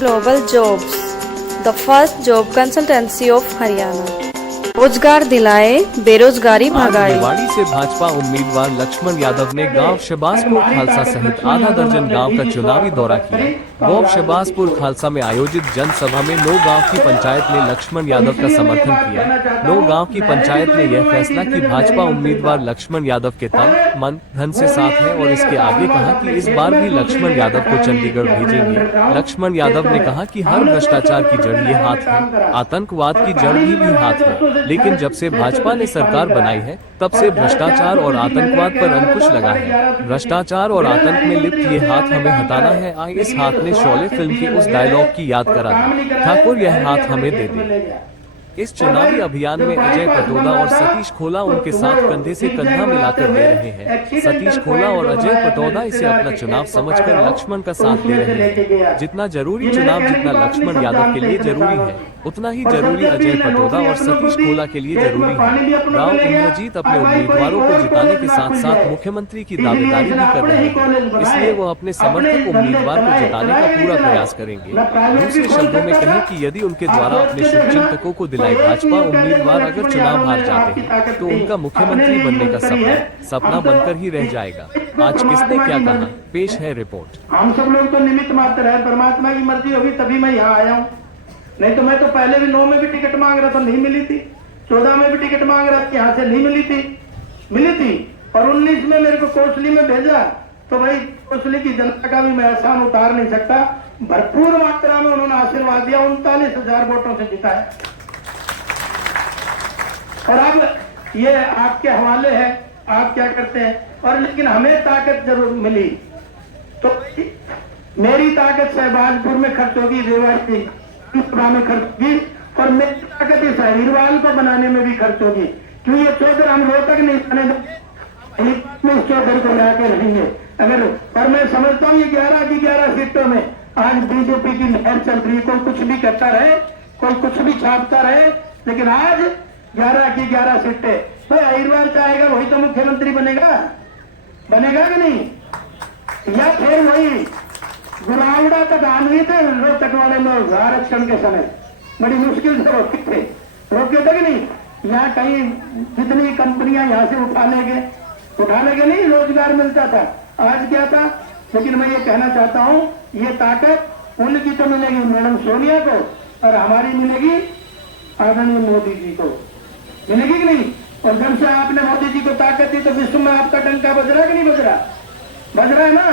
Global Jobs, the first job consultancy of Haryana. रोजगार दिलाए, बेरोजगारी भगाए। रेवाड़ी से भाजपा उम्मीदवार लक्ष्मण यादव ने गांव शहबाजपुर खालसा सहित आधा दर्जन गांव का चुनावी दौरा किया। गांव शहबाजपुर खालसा में आयोजित जनसभा में 9 गांव की पंचायत ने लक्ष्मण यादव का समर्थन किया। 9 गांव की पंचायत ने यह फैसला कि भाजपा उम्मीदवार लक्ष्मण यादव के तन, मन, धन से साथ है और इसके आगे कहा कि इस बार भी लक्ष्मण यादव को चंडीगढ़ भेजेंगे। लक्ष्मण यादव ने कहा कि हर भ्रष्टाचार की जड़ ये हाथ है, आतंकवाद की जड़ भी हाथ है, लेकिन जब से भाजपा ने सरकार बनाई है तब से भ्रष्टाचार और आतंकवाद पर अंकुश लगा है। भ्रष्टाचार और आतंक में लिप्त ये हाथ हमें हटाना है। आए इस हाथ ने शोले फिल्म के उस डायलॉग की याद करा दी, ठाकुर यह हाथ हमें दे दे। इस चुनावी अभियान में अजय पटोदा और सतीश खोला उनके साथ कंधे से कंधा मिलाकर दे रहे हैं। सतीश खोला और अजय पटोदा इसे अपना चुनाव समझकर लक्ष्मण का साथ दे रहे हैं। जितना जरूरी चुनाव जितना लक्ष्मण यादव के लिए जरूरी है, उतना ही जरूरी अजय पटोदा और सतीश खोला के लिए जरूरी है। राव इंद्रजीत अपने उम्मीदवारों को जिताने के साथ साथ मुख्यमंत्री की दावेदारी भी कर रहे हैं, इसलिए वो अपने समर्थक उम्मीदवार को जिताने का पूरा प्रयास करेंगे। दूसरे शब्दों में कहें कि यदि उनके द्वारा अपने शुभचिंतकों को दिलाई भाजपा उम्मीदवार अगर चुनाव हार जाते हैं तो उनका मुख्यमंत्री बनने का सपना बनकर ही रह जाएगा। आज किसने क्या कहा, पेश है रिपोर्ट। हम सब लोग तो निमित्त मात्र है, परमात्मा की मर्जी होगी तभी मैं यहाँ आया हूँ। नहीं तो मैं तो पहले भी 9 में भी टिकट मांग रहा था, नहीं मिली थी। 14 में भी टिकट मांग रहा था, यहाँ से नहीं मिली थी। और 19 में मेरे को कोसली में भेजा, तो भाई कोसली की जनता का भी मैं एहसान उतार नहीं सकता। भरपूर मात्रा में उन्होंने आशीर्वाद दिया, 39,000 वोटों से जिता है। और अब ये आपके हवाले है, आप क्या करते हैं। और लेकिन हमें ताकत जरूर मिली, तो मेरी ताकत शहबाजपुर में खर्च होगी, रेवाड़ी सभा में खर्च होगी, और मेरी ताकत इस अहिरवाल को बनाने में भी खर्च होगी। क्यों ये चौधर हम रोहतक नहीं बने, इस चौधर को लाके रहेंगे अगर। और मैं समझता हूँ ये 11 की 11 सीटों में आज बीजेपी की लहर चल रही है। कोई कुछ भी कहता रहे, कोई कुछ भी छापता रहे, लेकिन आज 11 की 11 सीटें तो अहिरवाल चाहेगा वही तो मुख्यमंत्री बनेगा कि नहीं। या फिर वही गुरावड़ा तक आंधी थे रोहतक वाले लोग आरक्षण के समय बड़ी मुश्किल से रोके थे कि नहीं। यहाँ कहीं जितनी कंपनियां यहाँ से उठाने के नहीं रोजगार मिलता था, आज क्या था। लेकिन मैं ये कहना चाहता हूँ, ये ताकत उनकी तो मिलेगी मैडम सोनिया को, और हमारी मिलेगी आदरणीय मोदी जी को, मिलेगी कि नहीं। और जब से आपने मोदी जी को ताकत दी तो विश्व में आपका डंका बज रहा कि नहीं बज रहा है ना।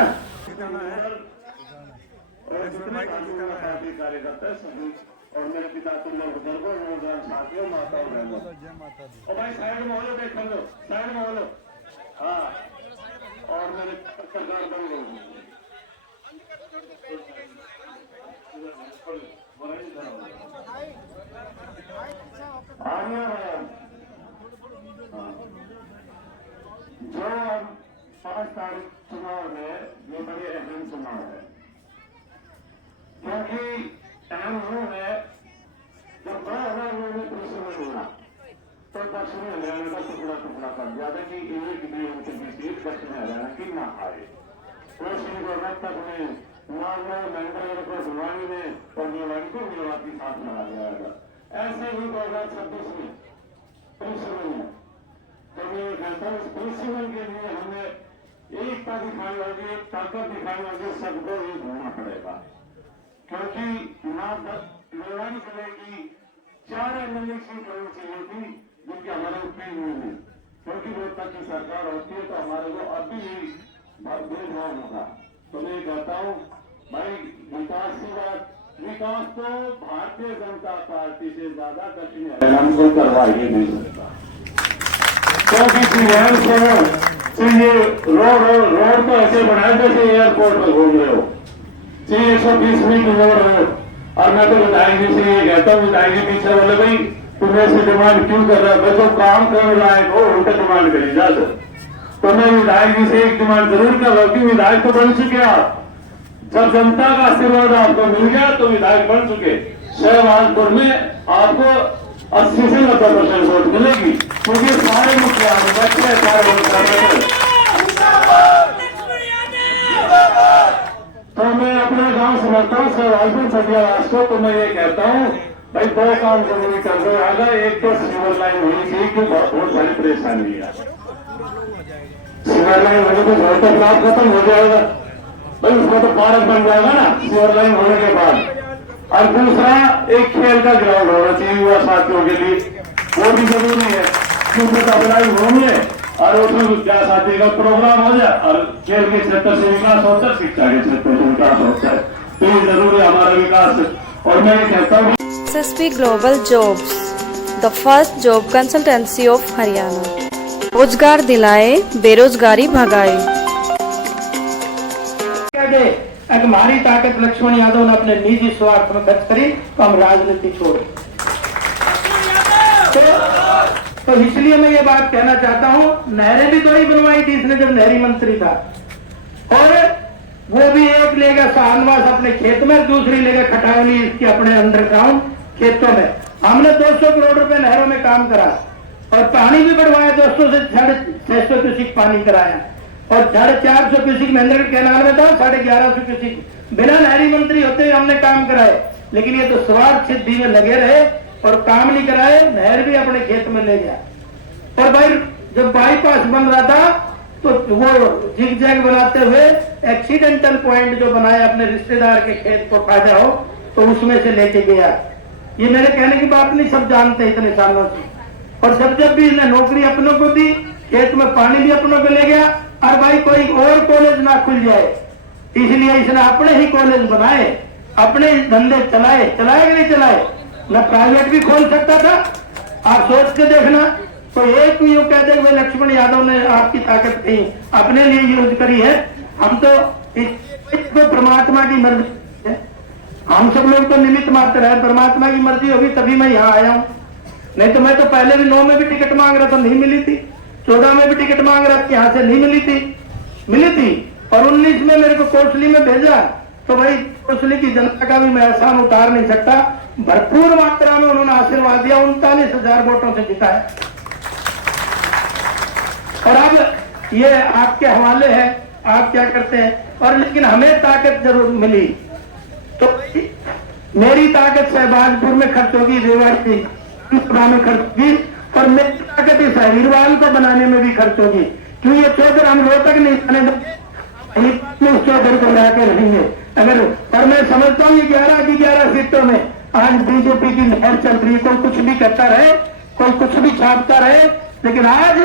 और मेरे पिता तुल्य बुजुर्गों, साथियों, माताओं, बहनों, और भाई साइड में हो लो, देख लो, साइड में हो लो। हाँ, और मेरे सरकार बन गई। जो 5 तारीख चुनाव है, ये बड़े अहम चुनाव है, क्योंकि अहम वो है जब 2019 में मिला तो दक्षिणी हरियाणा का टुकड़ा कर दिया था कि एक भी उनके बीच दक्षिणी हरियाणा की ना आए। कोशिश को रब तक में नागौर, मैंगलोर को भिवानी में और मेवाड़ी को मेवाती साथ लगा जाएगा। ऐसे ही 2026 में प्रिंसिपल में तो मैं कहता हूँ प्रिंसिपल के लिए हमें एकता दिखानी होगी, एक ताकत दिखानी होगी, सबको एक होना पड़ेगा। क्योंकि मेवाड़ी जिले की 4 एमएलए सीट होनी चाहिए थी, जिनके हमारे उपयोग नहीं है। क्योंकि रोहतक की सरकार होती है तो हमारे को अभी भी भेदभाव होगा। तो मैं कहता हूँ भाई, विकास की बात, विकास तो भारतीय जनता पार्टी से ज्यादा दक्षिण हरियाणा को करवा ही नहीं सकता। क्योंकि ये रोड तो ऐसे बनाए जैसे एयरपोर्ट पर घूम रहे हो, 120 फीट रोड है। और मैं तो विधायक जी से ये कहता हूँ, विधायक जी पीछे बोले भाई तुम ऐसी डिमांड क्यों कर रहा है, मैं तो काम करने लायक हो, उल्टा डिमांड करी जा। तो मैं विधायक जी से एक डिमांड जरूर कर रहा हूँ कि विधायक तो बन चुके आप, जब जनता का आशीर्वाद आपको मिल गया तो विधायक बन चुके। शहबाजपुर में आपको 80 से 90% वोट मिलेगी, क्योंकि सारे मुखिया बच्चे सारे वोट कर रहे हैं। तो मैं अपने गांव समझता हूँ सहवालपुर सदियावास को, तो मैं ये कहता हूँ भाई दो काम जरूरी कर दो। अगर एक तो सीवर लाइन होनी चाहिए कि बहुत बड़ी परेशानी है। सीवर लाइन होने तो घर का ब्लॉक खत्म हो जाएगा भाई, उसमें तो पार्क बन जाएगा ना सीवर लाइन होने के बाद। और दूसरा एक खेल का ग्राउंड होना चाहिए युवा साथियों के लिए, वो भी जरूरी है क्योंकि अप्लाई होंगे और उसमें क्या साथी का प्रोग्राम हो जाए और खेल के क्षेत्र से विकास होता है, शिक्षा के क्षेत्र से विकास होता है, तो ये जरूरी है हमारा विकास। और मैं ये कहता हूँ SSP Global Jobs, the first job consultancy of Haryana. रोजगार दिलाए, बेरोजगारी भगाए। हमारी ताकत लक्ष्मण यादव ने अपने निजी स्वार्थ में खर्च करी तो हम राजनीति छोड़े। तो इसलिए मैं ये बात कहना चाहता हूँ, नहरें भी तो ही बनवाई थी इसने जब नहरी मंत्री था, और वो भी एक लेगा शाहनवास अपने खेत में, दूसरी लेगा खटावली इसके अपने अंडरग्राउंड खेतों में। हमने 200 करोड़ रुपए नहरों में काम करा और पानी भी बढ़वाया, 200 से 650 क्यूसिक पानी कराया और 450 क्यूसिक महेंद्रगढ़ कैनाल में था, 1150 क्यूसिक बिना नहरी मंत्री होते हुए हमने काम कराए। लेकिन ये तो स्वार्थ सिद्धि में लगे रहे और काम नहीं कराए, नहर भी अपने खेत में ले गया। और भाई जब बाईपास बन रहा था तो वो जिग जैग बनाते हुए एक्सीडेंटल पॉइंट जो बनाया अपने रिश्तेदार के खेत को खा जाओ तो उसमें से लेके गया। ये मेरे कहने की बात नहीं, सब जानते इतने सालों से। और जब भी इसने नौकरी अपनों को दी, खेत में पानी भी अपनों को ले गया। और भाई कोई और कॉलेज ना खुल जाए इसलिए इसने अपने ही कॉलेज बनाए, अपने ही धंधे चलाए कि नहीं चलाए, न प्राइवेट भी खोल सकता था। आप सोच के देखना, तो एक यूं कह दे भाई लक्ष्मण यादव ने आपकी ताकत कहीं अपने लिए यूज करी है। हम तो इसको परमात्मा की मर्जी है, हम सब लोग तो निमित्त मात्र है, परमात्मा की मर्जी होगी तभी मैं यहाँ आया हूँ। नहीं तो मैं तो पहले भी 9 में भी टिकट मांग रहा था, नहीं मिली थी। 14 में भी टिकट मांग रहा था, यहाँ से नहीं मिली थी। और 19 में मेरे को कोसली में भेजा, तो भाई कोसली की जनता का भी मैं एहसान उतार नहीं सकता। भरपूर मात्रा में उन्होंने आशीर्वाद दिया, 39,000 वोटों से जिता है। और अब ये आपके हवाले है, आप क्या करते हैं। और लेकिन हमें ताकत जरूर मिली, तो मेरी ताकत शहबाजपुर में खर्च होगी, रेवाड़ी में खर्च होगी, और मेरी ताकत इस हरीरवाल को बनाने में भी खर्च होगी। क्यों ये चौधर हम रोहतक नहीं जाने उस चौधर को लाके रहेंगे अगर। और मैं समझता हूँ 11 की 11 सीटों में आज बीजेपी की लहर चल रही है। कोई कुछ भी करता रहे, कोई कुछ भी छापता रहे, लेकिन आज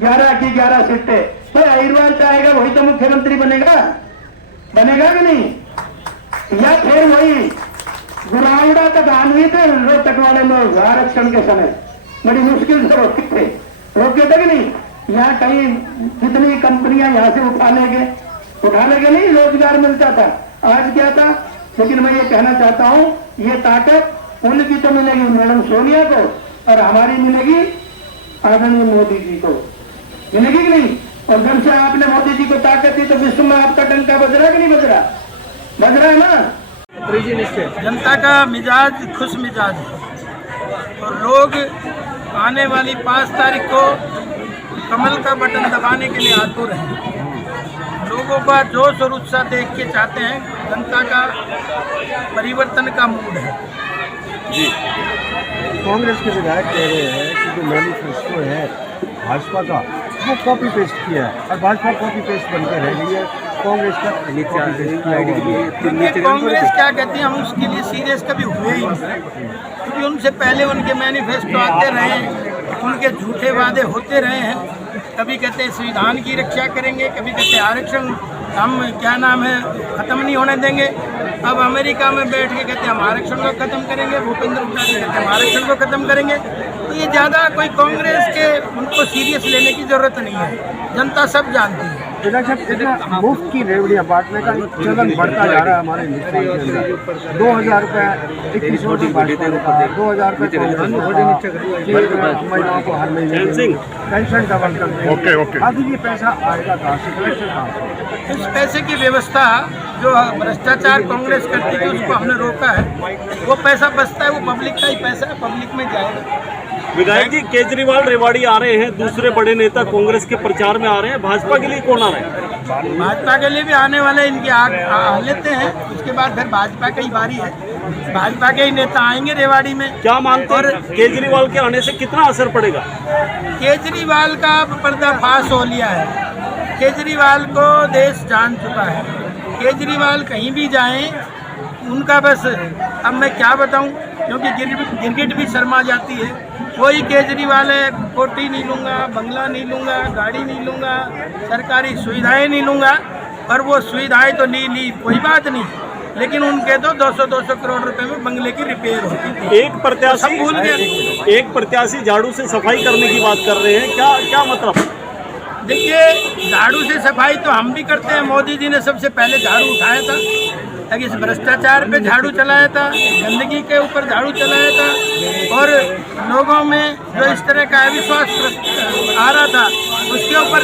11 की 11 सीटें तो हरीरवाल चाहेगा वही तो मुख्यमंत्री बनेगा कि नहीं। या फिर वही गुरावड़ा तक आन हुई थे रोहतक वाले लोग आरक्षण के समय, बड़ी मुश्किल से रोके थे कि नहीं। यहाँ कहीं जितनी कंपनियां यहाँ से उठा लेंगे नहीं, रोजगार मिलता था। आज क्या था, लेकिन मैं ये कहना चाहता हूँ ये ताकत उनकी तो मिलेगी मैडम सोनिया को, और हमारी मिलेगी आदरणीय मोदी जी को, मिलेगी कि नहीं। और जब से आपने मोदी जी को ताकत दी तो विश्व में आपका डंका बज रहा कि नहीं बज रहा है ना। जनता का मिजाज खुश मिजाज है और लोग आने वाली 5 तारीख को कमल का बटन दबाने के लिए आतुर हैं। लोगों का जोश और उत्साह देख के चाहते हैं, जनता का परिवर्तन का मूड है। जी कांग्रेस के विधायक कह रहे हैं कि जो मैनिफेस्टो है भाजपा का वो कॉपी पेस्ट किया है और भाजपा कॉपी पेस्ट बनकर रह गई है, कांग्रेस का कॉपी पेस्ट किया। कांग्रेस क्या कहती है, हम उसके लिए सीरियस कभी हुए ही नहीं, क्योंकि उनसे पहले उनके मैनिफेस्टो आते रहे, उनके झूठे वादे होते रहे हैं। कभी कहते हैं संविधान की रक्षा करेंगे, कभी कहते हैं आरक्षण हम क्या नाम है खत्म नहीं होने देंगे। अब अमेरिका में बैठ के कहते हैं हम आरक्षण को खत्म करेंगे, भूपेंद्र हुड्डा जी कहते हैं हम आरक्षण को खत्म करेंगे। तो ये ज़्यादा कोई कांग्रेस के उनको सीरियस लेने की जरूरत नहीं है, जनता सब जानती है। मुफ्त की रेवड़ियाँ बांटने का चलन बढ़ता जा रहा है हमारे हिंदुस्तान के अंदर। 2000 रुपये 21 में बांटता है, 2000 रुपये महिलाओं को हर महीने पेंशन डबल करते हैं। अब ये पैसा आएगा कहाँ से, कलेक्शन कहाँ से। इस पैसे की व्यवस्था जो भ्रष्टाचार कांग्रेस करती थी उसको हमने रोका है। वो पैसा बचता है, वो पब्लिक का ही पैसा है, पब्लिक में जाएगा। विधायक जी केजरीवाल रेवाड़ी आ रहे हैं, दूसरे बड़े नेता कांग्रेस के प्रचार में आ रहे हैं, भाजपा के लिए कौन आ रहे हैं? भाजपा के लिए भी आने वाले इनके आ लेते हैं, उसके बाद फिर भाजपा की ही बारी है, भाजपा के ही नेता आएंगे रेवाड़ी में। क्या मानते हैं केजरीवाल के आने से कितना असर पड़ेगा? केजरीवाल का पर्दाफाश हो लिया है, केजरीवाल को देश जान चुका है, केजरीवाल कहीं भी जाएं उनका बस, अब मैं क्या बताऊं, क्योंकि गिरगिट भी शर्मा जाती है। वही केजरीवाल है, कोठी नहीं लूँगा, बंगला नहीं लूँगा, गाड़ी नहीं लूँगा, सरकारी सुविधाएं नहीं लूँगा, और वो सुविधाएं तो ली कोई बात नहीं, लेकिन उनके तो 200 करोड़ रुपए में बंगले की रिपेयर होती थी। एक प्रत्याशी झाड़ू से सफाई करने की बात कर रहे हैं, क्या मतलब? देखिए, झाड़ू से सफाई तो हम भी करते हैं, मोदी जी ने सबसे पहले झाड़ू उठाया था, ताकि इस भ्रष्टाचार पे झाड़ू चलाया था, गंदगी के ऊपर झाड़ू चलाया था, और लोगों में जो इस तरह का अविश्वास आ रहा था उसके ऊपर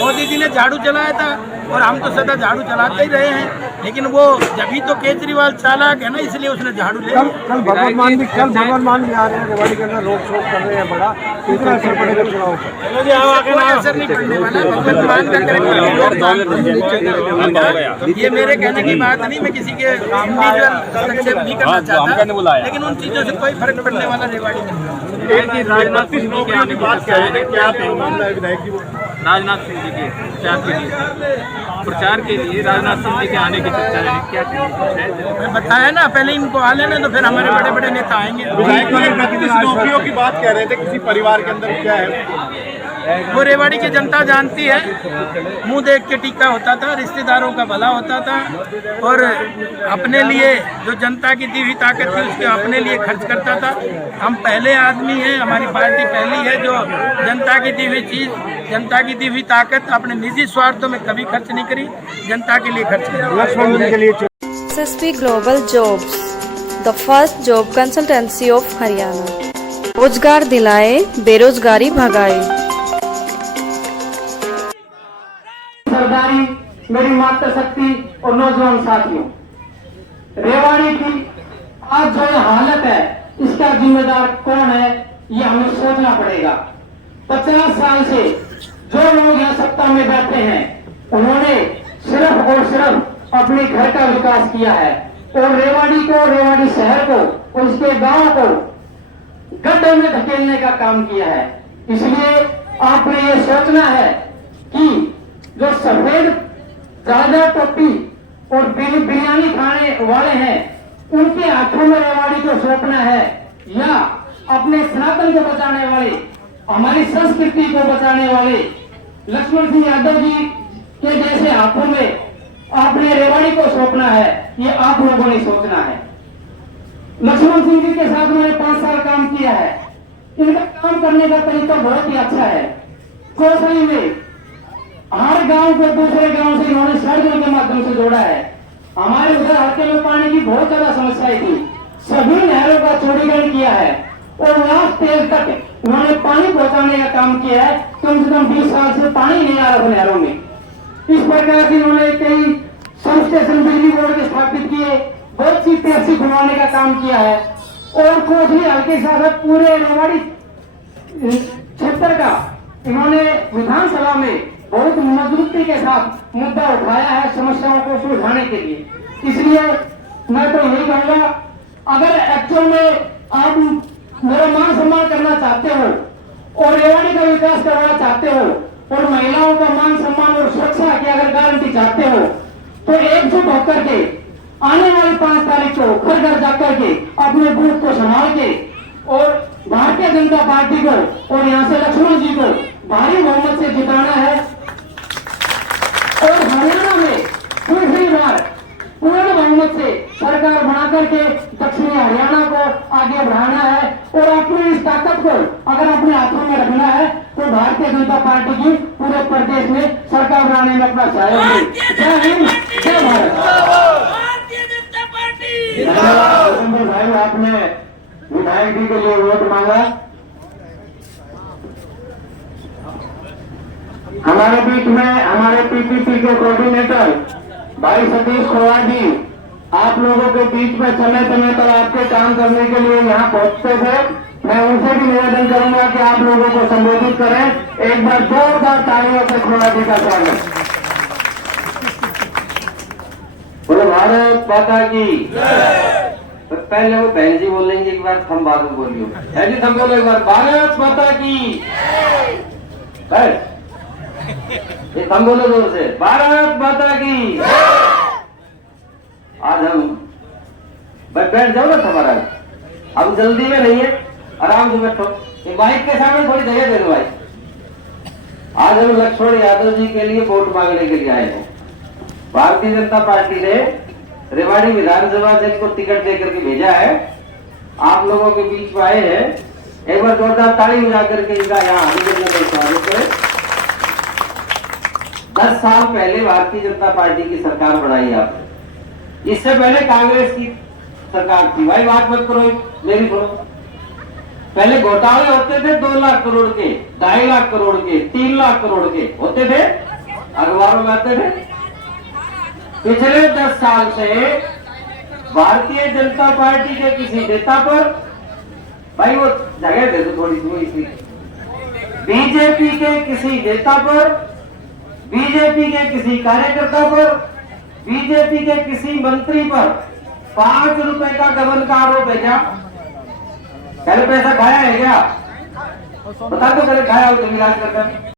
मोदी जी ने झाड़ू चलाया था, और हम तो सदा झाड़ू चलाते ही रहे हैं, लेकिन वो जब ही तो केजरीवाल चालाक है ना, इसलिए उसने झाड़ू ले लिया। कल भगवान मान भी आ रहे हैं, रेवाड़ी के अंदर रोड शो कर रहे हैं, बड़ा कितना असर पड़ेगा चुनाव पर? कोई असर नहीं पड़ने वाला, भगवंत मान का करेक्ट। ये मेरे कहने की बात नहीं, मैं किसी के इंडिविजुअल हस्तक्षेप नहीं करना चाहता, लेकिन उन चीज़ों से कोई फर्क पड़ने वाला रेवाड़ी में नहीं। राजनाथ सिंह जी की आने की बात कर रहे थे, क्या मामला है विधायक जी? राजनाथ सिंह जी के प्रचार के लिए राजनाथ सिंह जी के आने की चर्चा है, क्या है? मैं बताया ना, पहले इनको आ लेना, तो फिर हमारे बड़े बड़े नेता आएंगे। विधायक नौकरियों की बात कह रहे थे, किसी परिवार के अंदर क्या है? वो रेवाड़ी की जनता जानती है, मुंह देख के टीका होता था, रिश्तेदारों का भला होता था, और अपने लिए जो जनता की दी हुई ताकत थी उसके अपने लिए खर्च करता था। हम पहले आदमी हैं, हमारी पार्टी पहली है जो जनता की दी हुई चीज़, जनता की दी हुई ताकत अपने निजी स्वार्थों में कभी खर्च नहीं करी, जनता के लिए खर्च करी। SSP Global Jobs, the first job consultancy of Haryana. रोजगार दिलाए, बेरोजगारी भगाए। सरदारी, मेरी मातृशक्ति और नौजवान साथियों, रेवाड़ी की आज जो ये हालत है इसका जिम्मेदार कौन है, ये हमें सोचना पड़ेगा। 50 साल से जो लोग यहाँ सत्ता में बैठे हैं उन्होंने सिर्फ और सिर्फ अपने घर का विकास किया है, और रेवाड़ी को, रेवाड़ी शहर को और उसके गांव को गड्ढे में धकेलने का काम किया है। इसलिए आपने ये सोचना है कि जो सफेद ज्यादा टोपी और बिरयानी खाने वाले हैं उनके हाथों में रेवाड़ी को सौंपना है, या अपने सनातन को बचाने वाले, हमारी संस्कृति को बचाने वाले लक्ष्मण सिंह यादव जी के जैसे हाथों में आपने रेवाड़ी को सौंपना है, ये आप लोगों ने सोचना है। लक्ष्मण सिंह जी के साथ मैंने 5 साल काम किया है, इनका काम करने का तरीका बहुत ही अच्छा है। कोसली में हर गांव को दूसरे गांव से इन्होंने सड़कों के माध्यम से जोड़ा है। हमारे उधर हल्के में पानी की बहुत ज्यादा समस्याएं थी, सभी नहरों का चौड़ीकरण किया है, और लास्ट स्टेज तक उन्होंने पानी पहुंचाने का काम किया है। कम से कम 20 साल से पानी नहीं आ रहा नहरों में। इस प्रकार से उन्होंने कई सब स्टेशन बिजली बोर्ड के स्थापित किए, बहुत सी टैक्सी घुमाने का काम किया है, और कोसली हल्के के साथ पूरे रेवाड़ी क्षेत्र का इन्होंने विधानसभा में बहुत मजबूती के साथ मुद्दा उठाया है समस्याओं को सुलझाने के लिए। इसलिए मैं तो यही कहूंगा, अगर एक्चुअल में आप मेरा मान सम्मान करना चाहते हो और रेवाड़ी का विकास करवाना चाहते हो और महिलाओं का मान सम्मान और सुरक्षा की अगर गारंटी चाहते हो, तो एकजुट होकर के आने वाली 5 तारीख को घर घर जाकर के अपने बूथ को संभाल के और भारतीय जनता पार्टी को और यहाँ से लक्ष्मण जी को भारी बहुमत से जिताना है, और हरियाणा में दूसरी बार पूर्ण बहुमत से सरकार बना करके दक्षिणी हरियाणा को आगे बढ़ाना है, और अपनी इस ताकत को अगर अपने हाथों में रखना है तो भारतीय जनता पार्टी की पूरे प्रदेश में सरकार बनाने में अपना सहयोग दें। जय हिंद, जय भारत। भाई, आपने विधायक जी के लिए वोट मांगा। हमारे बीच में हमारे पीपीपी के कोऑर्डिनेटर भाई सतीश खोवा जी आप लोगों के बीच में समय समय पर आपके काम करने के लिए यहाँ पहुंचते थे। मैं उनसे भी निवेदन करूंगा कि आप लोगों को संबोधित करें। एक बार जोरदार तालियों से खोवा जी का स्वागत। भारत माता की। तो पहले वो बहन जी बोलेंगे एक बार, हम बाद में बोलियो। बहन जी हम बोलो एक बार, भारत माता की। ये हम बोलो जोर से, भारत माता की। आज हम बैठ जाओ ना हमारा, अब जल्दी में नहीं है, आराम से बैठो। ये माइक के सामने थोड़ी जगह दे दो भाई। आज हम लक्ष्मण यादव जी के लिए वोट मांगने के लिए आए हैं। भारतीय जनता पार्टी ने रेवाड़ी विधानसभा से इनको टिकट देकर के भेजा है। आप लोगों के बीच में आए हैं, एक बार जोरदार ताली बजा करके इनका यहाँ आने के स्वागत करें। 10 साल पहले भारतीय जनता पार्टी की सरकार बनाई आपने, इससे पहले कांग्रेस की सरकार थी। भाई बात मत करो मेरी, सुनो। पहले घोटाले होते थे 2 लाख करोड़ के, 2.5 लाख करोड़ के, 3 लाख करोड़ के होते थे, अखबारों में आते थे। पिछले 10 साल से भारतीय जनता पार्टी के किसी नेता पर, भाई वो जगह दे दो थोड़ी सी, इसलिए बीजेपी के किसी नेता पर, बीजेपी के किसी कार्यकर्ता पर, बीजेपी के किसी मंत्री पर 5 रुपए का गबन का आरोप है क्या? पहले पैसा खाया है क्या? बता दो, पहले खाया हो तो इलाज करता है।